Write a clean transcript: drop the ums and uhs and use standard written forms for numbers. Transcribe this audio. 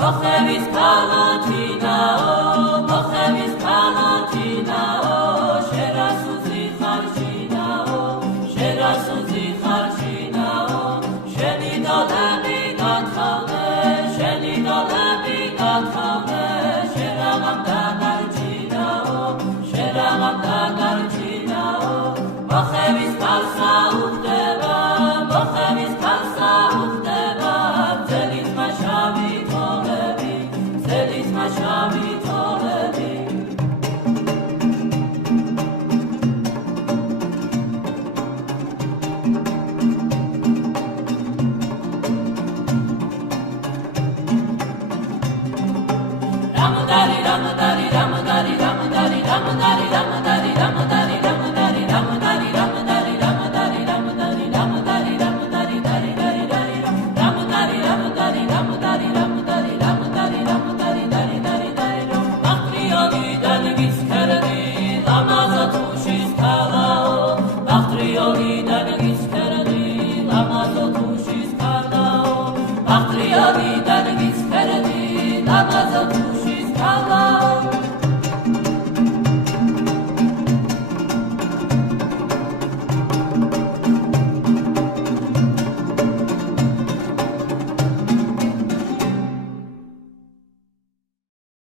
მოხევის ქალოთინაო, მოხევის ქალოთინაო, შერასუძი ხარშინაო, შერასუძი ხარშინაო, შენი დოლები გათხოვნე, შენი დოლები გათხოვნე, შერაღამ დაგარჩინაო, შერაღამ დაგარჩინაო, მოხევის ქალსა უხდება, მოხევის ქალსა უხდება, ძელით მაშავი შავი თოლები რამოდარი რამოდარი რამოდარი რამოდარი რამოდარი რამოდარი რამოდარი რამოდარი რამოდარი რამოდარი რამოდარი რამოდარი რამოდარი რამოდარი დარი დარი დარი რამოდარი რამოდარი რამოდარი რამოდარი რამოდარი რამოდარი დარი დარი დარი ბახტრიოგი დანგისქერდი ლამაზა თუშის ქალაო ბახტრიოგი დანგისქერდი ლამაზა თუშის ქალაო ბახტრიოგი დანგისქერდი ლამაზა თუშის ქალაო